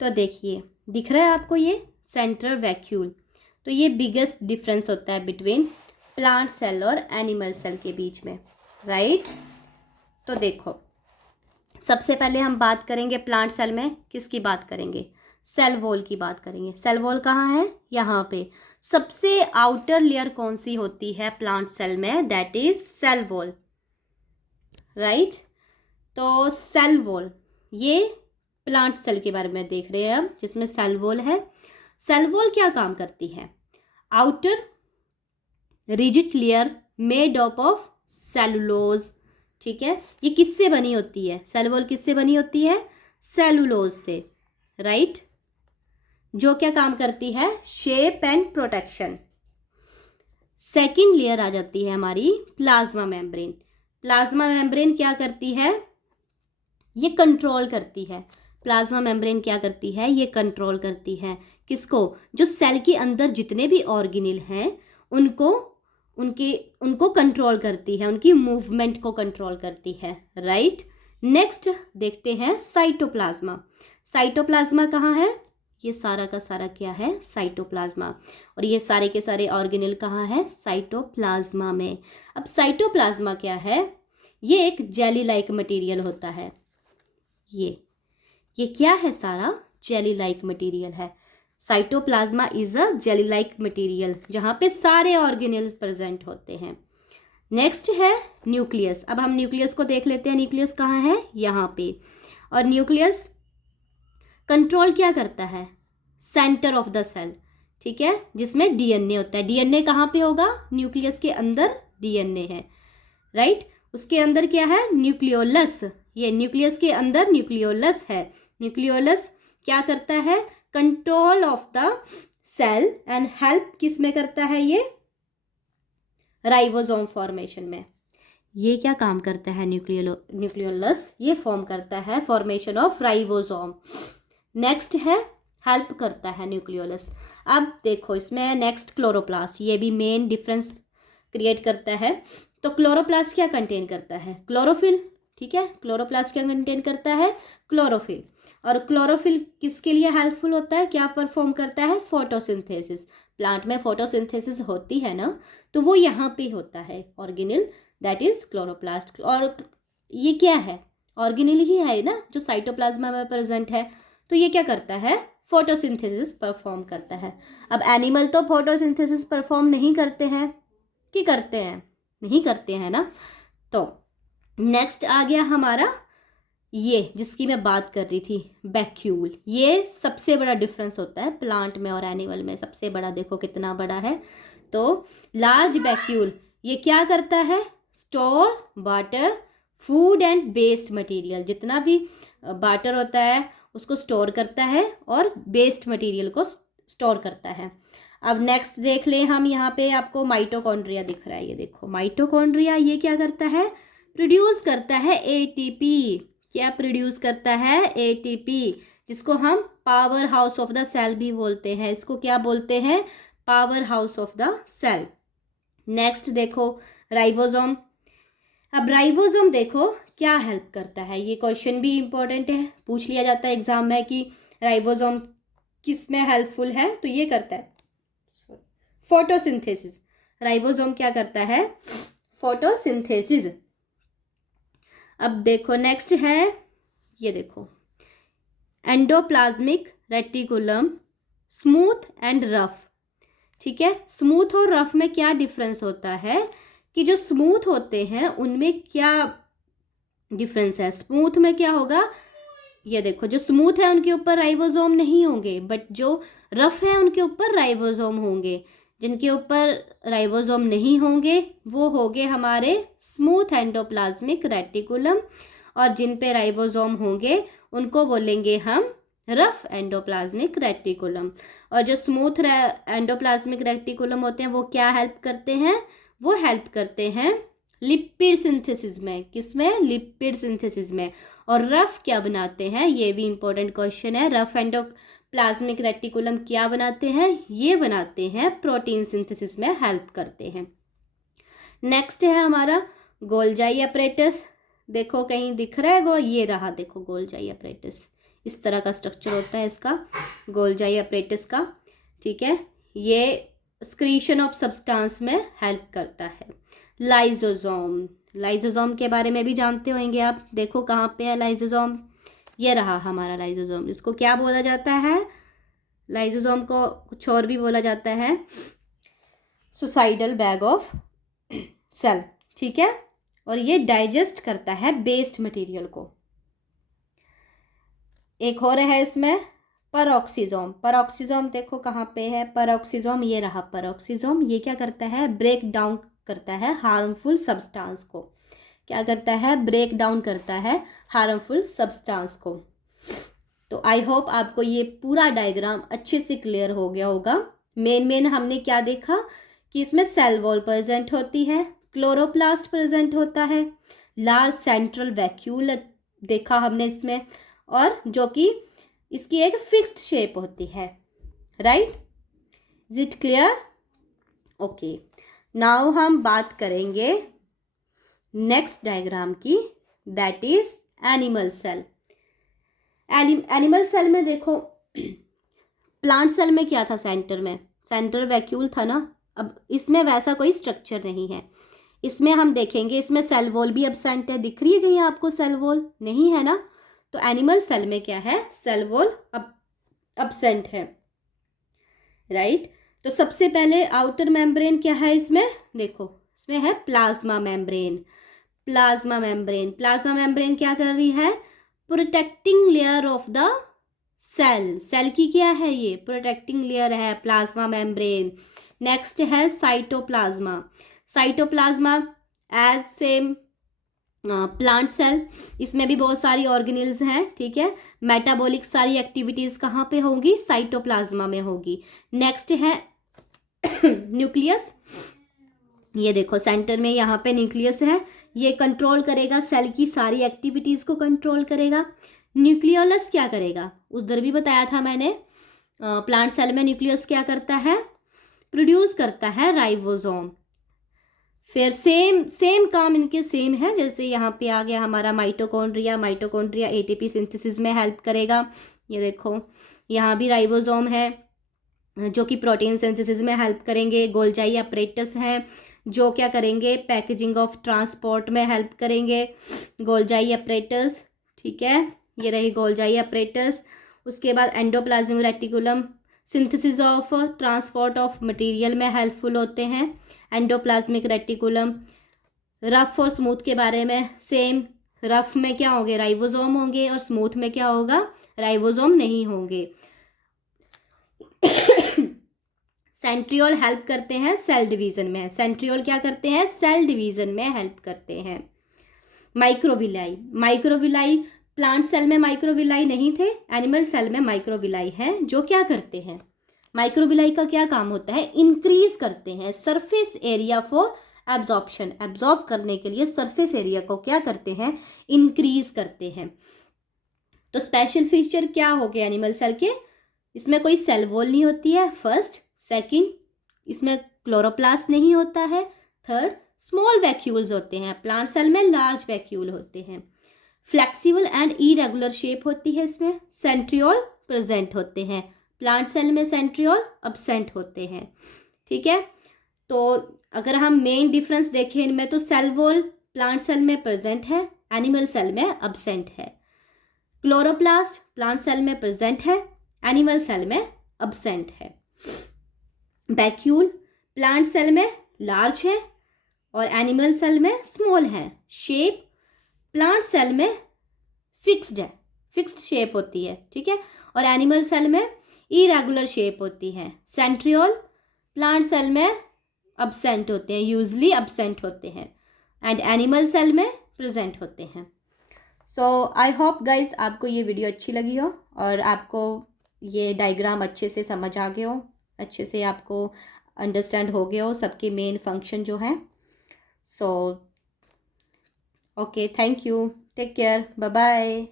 तो देखिए दिख रहा है आपको ये सेंट्रल वैक्यूल। तो ये बिगेस्ट डिफरेंस होता है बिटवीन प्लांट सेल और एनिमल सेल के बीच में, राइट। तो देखो सबसे पहले हम बात करेंगे प्लांट सेल में किसकी बात करेंगे, सेल वॉल की बात करेंगे। सेल वॉल कहाँ है, यहाँ पे। सबसे आउटर लेयर कौन सी होती है प्लांट सेल में, that is cell wall, right. तो सेल वॉल, ये प्लांट सेल के बारे में देख रहे हैं हम, जिसमें सेल वॉल है। सेल वॉल क्या काम करती है, outer rigid layer made up of cellulose, ठीक है। ये किससे बनी होती है, सेल वॉल किससे बनी होती है, सेलुलोज से, राइट। जो क्या काम करती है, shape and protection. Second layer आ जाती है हमारी प्लाज्मा मेम्ब्रेन। प्लाज्मा मेम्ब्रेन क्या करती है, ये कंट्रोल करती है। प्लाज्मा मेम्ब्रेन क्या करती है, ये कंट्रोल करती है किसको, जो सेल के अंदर जितने भी ऑर्गेनेल हैं उनको कंट्रोल करती है, उनकी मूवमेंट को कंट्रोल करती है, राइट। नेक्स्ट देखते हैं साइटोप्लाज्मा। साइटोप्लाज्मा कहाँ है, ये सारा का सारा क्या है, साइटोप्लाज्मा। और ये सारे के सारे ऑर्गेनेल कहाँ है, साइटोप्लाज्मा में। अब साइटोप्लाज्मा क्या है, ये एक जेली लाइक मटेरियल होता है। ये क्या है, सारा जेली लाइक मटेरियल है। Cytoplasm is a jelly like material जहाँ पे सारे ऑर्गेनेल्स प्रेजेंट होते हैं। नेक्स्ट है न्यूक्लियस। अब हम न्यूक्लियस को देख लेते हैं, न्यूक्लियस कहाँ है, यहाँ पे। और न्यूक्लियस कंट्रोल क्या करता है, सेंटर ऑफ द सेल, ठीक है, जिसमें डीएनए होता है। डीएनए कहाँ पे होगा, न्यूक्लियस के अंदर डीएनए है, राइट। उसके अंदर क्या है, न्यूक्लियोलस। ये न्यूक्लियस के अंदर न्यूक्लियोलस है। न्यूक्लियोलस क्या करता है, control of the cell and help किस में करता है, ये राइबोसोम फॉर्मेशन में। ये क्या काम करता है, न्यूक्लियोलस ये फॉर्म करता है फॉर्मेशन ऑफ राइबोसोम। नेक्स्ट है हेल्प करता है न्यूक्लियोलस। अब देखो इसमें नेक्स्ट क्लोरोप्लास्ट, ये भी मेन डिफरेंस क्रिएट करता है। तो क्लोरोप्लास्ट क्या कंटेन करता है, क्लोरोफिल, ठीक है। क्लोरोप्लास्ट क्या कंटेन करता है, क्लोरोफिल। और क्लोरोफिल किसके लिए हेल्पफुल होता है, क्या परफॉर्म करता है, फोटोसिंथेसिस। प्लांट में फोटोसिंथेसिस होती है ना, तो वो यहाँ पे होता है ऑर्गेनेल, दैट इज क्लोरोप्लास्ट। और ये क्या है, ऑर्गेनेल ही है ना जो साइटोप्लाज्मा में प्रेजेंट है। तो ये क्या करता है, फोटोसिंथेसिस परफॉर्म करता है। अब एनिमल तो फोटोसिंथेसिस परफॉर्म नहीं करते हैं, कि करते हैं, नहीं करते हैं ना। तो नेक्स्ट आ गया हमारा ये जिसकी मैं बात कर रही थी, वैक्यूल। ये सबसे बड़ा डिफरेंस होता है प्लांट में और एनिमल में, सबसे बड़ा देखो कितना बड़ा है। तो लार्ज वैक्यूल ये क्या करता है, store water, food and waste material. जितना भी वाटर होता है उसको स्टोर करता है और वेस्ट मटेरियल को स्टोर करता है। अब नेक्स्ट देख लें हम, यहाँ पे आपको माइटोकॉन्ड्रिया दिख रहा है, ये देखो माइटोकॉन्ड्रिया ये क्या करता है, प्रोड्यूस करता है एटीपी। क्या प्रोड्यूस करता है, एटीपी, जिसको हम power house of the cell भी बोलते हैं। इसको क्या बोलते हैं, power house of the cell. Next देखो राइबोसोम। अब राइबोसोम देखो क्या हेल्प करता है, ये क्वेश्चन भी इंपॉर्टेंट है, पूछ लिया जाता है एग्जाम में कि राइबोसोम किस में हेल्पफुल है। तो ये करता है फोटोसिंथेसिस। राइबोसोम क्या करता है, फोटोसिंथेसिस। अब देखो नेक्स्ट है, ये देखो endoplasmic reticulum, smooth and rough, ठीक है। स्मूथ और रफ में क्या डिफरेंस होता है, कि जो स्मूथ होते हैं उनमें क्या डिफरेंस है। स्मूथ में क्या होगा, ये देखो जो स्मूथ है उनके ऊपर राइबोसोम नहीं होंगे, बट जो रफ है उनके ऊपर राइबोसोम होंगे। जिनके ऊपर राइबोसोम नहीं होंगे वो होंगे हमारे स्मूथ एंडोप्लाज्मिक रेटिकुलम, और जिन पे राइबोसोम होंगे उनको बोलेंगे हम रफ एंडोप्लाज्मिक रेटिकुलम। और जो स्मूथ एंडोप्लाज्मिक रेटिकुलम होते हैं वो क्या हेल्प करते हैं, वो हेल्प करते हैं लिपिड सिंथेसिस में। किसमें, लिपिड सिंथेसिस में। और रफ क्या बनाते हैं, ये भी इंपॉर्टेंट क्वेश्चन है। रफ एंडोप्लाज्मिक रेटिकुलम क्या बनाते हैं, ये बनाते हैं प्रोटीन सिंथेसिस में हेल्प करते हैं। नेक्स्ट है हमारा गोल्जाई अपरेटस। देखो कहीं दिख रहा है ये रहा, देखो गोल्जाई अपरेटस, इस तरह का स्ट्रक्चर होता है इसका, गोल्जाई अपरेटस का, ठीक है। ये स्क्रीशन ऑफ सब्सटेंस में हेल्प करता है। लाइजोसोम, लाइजोसोम के बारे में भी जानते होंगे आप। देखो कहाँ पे है लाइजोसोम, ये रहा हमारा लाइजोसोम। इसको क्या बोला जाता है? लाइजोसोम को कुछ और भी बोला जाता है, सुसाइडल बैग ऑफ सेल, ठीक है। और ये डाइजेस्ट करता है वेस्ट मटेरियल को। एक और है इसमें पेरोक्सिसोम। पेरोक्सिसोम देखो कहाँ पे है पेरोक्सिसोम, ये रहा पेरोक्सिसोम। ये क्या करता है? ब्रेक डाउन करता है हार्मफुल सब्सटेंस को। क्या करता है? ब्रेक डाउन करता है हार्मफुल सब्सटेंस को। तो आई होप आपको ये पूरा डायग्राम अच्छे से क्लियर हो गया होगा। मेन हमने क्या देखा कि इसमें सेल वॉल प्रेजेंट होती है, क्लोरोप्लास्ट प्रेजेंट होता है, लार्ज सेंट्रल वैक्यूल देखा हमने इसमें, और जो कि इसकी एक फिक्स्ड शेप होती है, right? Is it clear? Okay, now हम बात करेंगे नेक्स्ट डायग्राम की, that is animal cell. Animal cell में देखो, प्लांट सेल में क्या था? सेंटर में सेंट्रल वैक्यूल था ना। अब इसमें वैसा कोई स्ट्रक्चर नहीं है। इसमें हम देखेंगे, इसमें सेल वॉल भी एब्सेंट है। दिख रही है कहीं आपको सेल वॉल? नहीं है ना। तो एनिमल सेल में क्या है? सेल वॉल एब्सेंट है, राइट। तो सबसे पहले आउटर मेम्ब्रेन क्या है इसमें? देखो इसमें है plasma membrane. Plasma membrane, plasma membrane क्या कर रही है? Protecting layer of the cell. Cell की क्या है? ये प्रोटेक्टिंग लेयर है प्लाज्मा मेम्ब्रेन। नेक्स्ट है cytoplasm. Cytoplasm as same plant cell, इसमें भी बहुत सारी ऑर्गेनेल्स हैं, ठीक है। मेटाबॉलिक सारी एक्टिविटीज कहाँ पे होंगी? साइटोप्लाज्मा में होगी। नेक्स्ट है न्यूक्लियस। ये देखो सेंटर में यहाँ पे न्यूक्लियस है, ये कंट्रोल करेगा सेल की सारी एक्टिविटीज को कंट्रोल करेगा। न्यूक्लियोलस क्या करेगा? उधर भी बताया था मैंने, प्लांट सेल में न्यूक्लियस क्या करता है? प्रोड्यूस करता है राइबोसोम। फिर सेम काम इनके सेम है, जैसे यहाँ पे आ गया हमारा माइटोकॉन्ड्रिया। माइटोकॉन्ड्रिया एटीपी सिंथेसिस में हेल्प करेगा। ये देखो यहाँ भी राइबोसोम है जो कि प्रोटीन सिंथेसिस में हेल्प करेंगे। गोल्जाई अपरेटस है जो क्या करेंगे? पैकेजिंग ऑफ ट्रांसपोर्ट में हेल्प करेंगे। गोल्जाई अपरेटस, ठीक है, ये रही गोल्जाई अपरेटस। उसके बाद endoplasmic reticulum synthesis of transport of material में हेल्पफुल होते हैं। Endoplasmic reticulum. रफ और स्मूथ के बारे में सेम, रफ में क्या होंगे? राइबोसोम होंगे, और स्मूथ में क्या होगा? राइबोसोम नहीं होंगे। सेंट्रियोल हेल्प करते हैं सेल डिवीजन में। सेंट्रियोल क्या करते हैं? सेल डिवीजन में हेल्प करते हैं। माइक्रोविलाई, माइक्रोविलाई प्लांट सेल में माइक्रोविलाई नहीं थे, एनिमल सेल में माइक्रोविलाई हैं जो क्या करते हैं? माइक्रोविलाई का क्या काम होता है? इंक्रीज करते हैं surface area for absorption. Absorb करने के लिए सरफेस एरिया को क्या करते हैं? इंक्रीज करते हैं। तो स्पेशल फीचर क्या हो गया एनिमल सेल के? इसमें कोई सेल वॉल नहीं होती है, फर्स्ट। सेकंड, इसमें क्लोरोप्लास्ट नहीं होता है। थर्ड, स्मॉल वैक्यूल्स होते हैं। प्लांट सेल में लार्ज वैक्यूल होते हैं। फ्लेक्सिबल एंड इरेगुलर शेप होती है इसमें। सेंट्रियोल प्रेजेंट होते हैं। प्लांट सेल में सेंट्रियोल एब्सेंट होते हैं, ठीक है। तो अगर हम मेन डिफरेंस देखें इनमें, तो सेल वॉल प्लांट सेल में प्रेजेंट है, एनिमल सेल में एब्सेंट है। क्लोरोप्लास्ट प्लांट सेल में प्रेजेंट है, एनिमल सेल में एब्सेंट है। वैक्यूल प्लांट सेल में लार्ज है और एनिमल सेल में स्मॉल है। शेप प्लांट सेल में फिक्स्ड है, फिक्स्ड शेप होती है, ठीक है, और एनिमल सेल में इरेगुलर शेप होती है। सेंट्रियोल प्लांट सेल में एब्सेंट होते हैं, यूजली एब्सेंट होते हैं, एंड एनिमल सेल में प्रेजेंट होते हैं। सो आई होप गाइस आपको ये वीडियो अच्छी लगी हो और आपको ये डायग्राम अच्छे से समझ आ गए हो, अच्छे से आपको अंडरस्टैंड हो गया हो सबके मेन फंक्शन जो है। So okay, thank you, take care, bye bye.